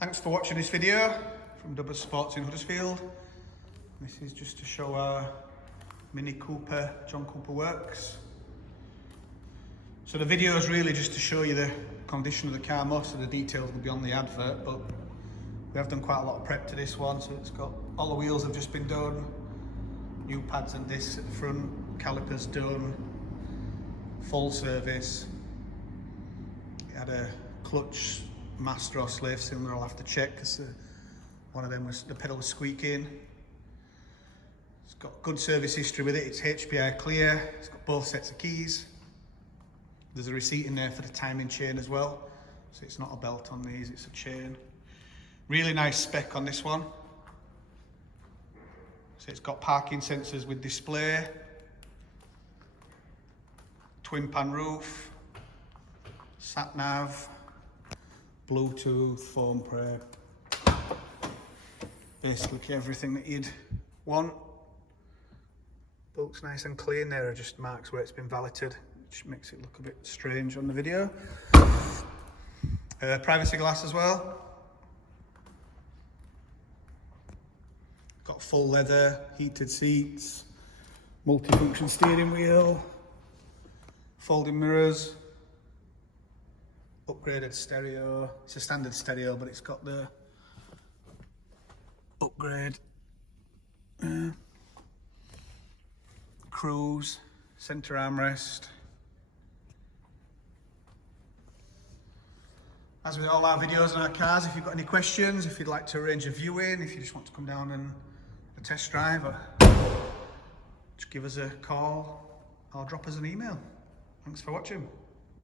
Thanks for watching this video from Dubbers Sports in Huddersfield. This is just to show our Mini Cooper, John Cooper Works. So the video is really just to show you the condition of the car. Most of the details will be on the advert, but we have done quite a lot of prep to this one. So it's got, all the wheels have just been done, new pads and discs at the front, calipers done, full service. It had a clutch master or slave cylinder. I'll have to check because one of them was, the pedal was squeaking. It's got good service history with it. It's HPI clear. It's got both sets of keys. There's a receipt in there for the timing chain as well. So it's not a belt on these, it's a chain. Really nice spec on this one. So it's got parking sensors with display, twin pan roof, sat nav, Bluetooth, phone prep, basically everything that you'd want. Boot's nice and clean. There are just marks where it's been valeted, which makes it look a bit strange on the video. Privacy glass as well. Got full leather, heated seats, multifunction steering wheel, folding mirrors, upgraded stereo. It's a standard stereo, but it's got the upgrade. Cruise, center armrest. As with all our videos on our cars, if you've got any questions, if you'd like to arrange a viewing, if you just want to come down and a test drive, just give us a call or drop us an email. Thanks for watching.